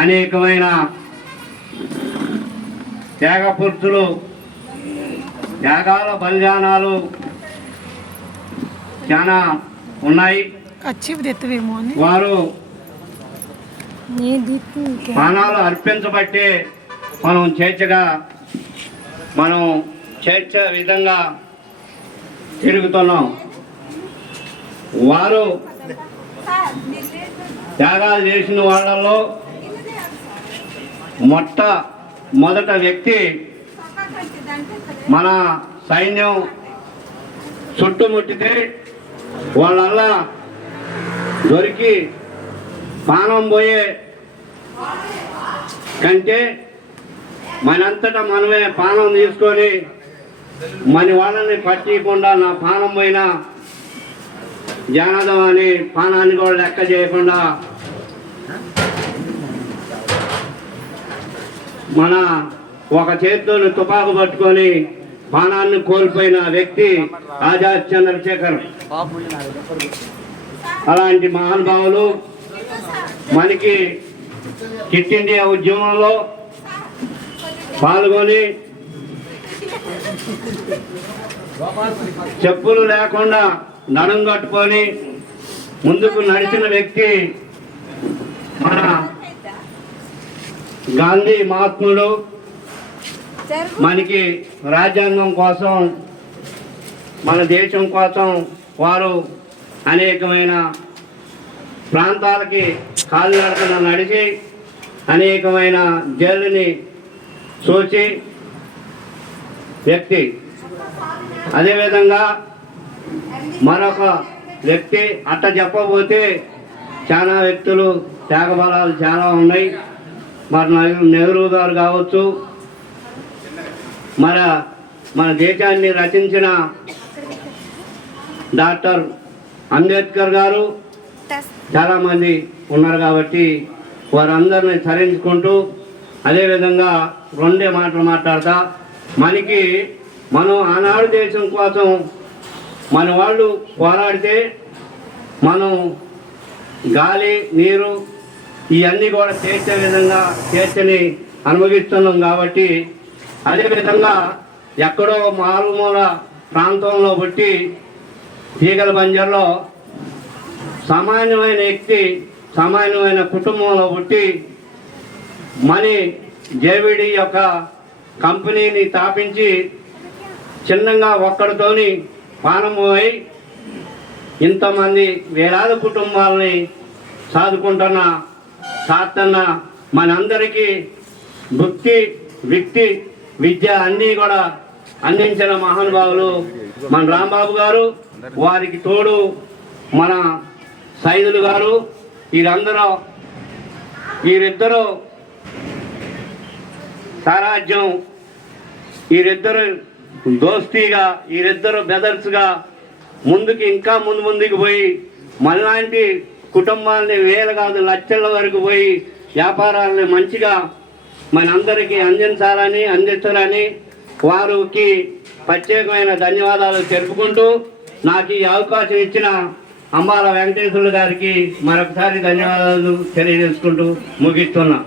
అనేకమైన త్యాగపురుషులు త్యాగాల బలిదానాలు చాలా ఉన్నాయి. వారు ప్రాణాలు అర్పించబట్టే మనం చేర్చగా మనం చేర్చే విధంగా తిరుగుతున్నాం. వారు త్యాగాలు చేసిన వాళ్ళలో మొట్ట మొదట వ్యక్తి మన సైన్యం చుట్టుముట్టితే వాళ్ళ దొరికి పానం పోయే కంటే మనంతటా మనమే పానం తీసుకొని మన వాళ్ళని పట్టియకుండా నా పానం పోయిన జానదం అని పానాన్ని కూడా లెక్క చేయకుండా మన ఒక చేతితో తుపాకు పట్టుకొని పానాన్ని కోల్పోయిన వ్యక్తి ఆజాద్ చంద్రశేఖర్ అలాంటి మహానుభావులు మనకి కిట్ ఇండియా ఉద్యమంలో పాల్గొని చెప్పులు లేకుండా నడుం కట్టుకొని ముందుకు నడిచిన వ్యక్తి మన గాంధీ మహాత్ముడు మనకి రాజ్యాంగం కోసం మన దేశం కోసం వారు అనేకమైన ప్రాంతాలకి కాలినడకన నడిచి అనేకమైన జైలుని చూసి వ్యక్తి. అదేవిధంగా మరొక వ్యక్తి అట్ట చెప్పబోతే చాలా వ్యక్తులు త్యాగబలాలు చాలా ఉన్నాయి. మరి నెహ్రూ- గారు కావచ్చు మన మన దేశాన్ని రచించిన డాక్టర్ అంబేద్కర్ గారు చాలామంది ఉన్నారు కాబట్టి వారందరిని సరించుకుంటూ అదేవిధంగా రెండే మాటలు మాట్లాడతా. మనకి మనం ఆనాడు దేశం కోసం మన వాళ్ళు పోరాడితే మనం గాలి నీరు ఇవన్నీ కూడా తీర్చే విధంగా తీర్చని అనుభవిస్తున్నాం కాబట్టి అదేవిధంగా ఎక్కడో మారుమూల ప్రాంతంలో పుట్టి తీగల బంజర్లో సామాన్యమైన వ్యక్తి సామాన్యమైన కుటుంబంలో పుట్టి మనీ జేవిడి యొక్క కంపెనీని స్థాపించి చిన్నగా ఒక్కడితోని పానమోయి ఇంతమంది వేలాది కుటుంబాలని సాదుకుంటున్న సాత్తన్న మనందరికీ భక్తి వ్యక్తి విద్య అన్నీ కూడా అందించిన మహానుభావులు మన రాంబాబు గారు. వారికి తోడు మన సైదులు గారు. వీరందరూ వీరిద్దరూ సారాజ్యం వీరిద్దరు దోస్తీగా వీరిద్దరు బెదర్స్గా ముందుకి ఇంకా ముందు ముందుకు పోయి మనలాంటి కుటుంబాలని వేల కాదు లక్షల వరకు పోయి వ్యాపారాలని మంచిగా మనందరికీ అందించాలని అందిస్తారని వారికి ప్రత్యేకమైన ధన్యవాదాలు తెలుపుకుంటూ నాకు ఈ అవకాశం ఇచ్చిన అంబాల వెంకటేశ్వరులు గారికి మరొకసారి ధన్యవాదాలు తెలియజేసుకుంటూ ముగిస్తున్నా.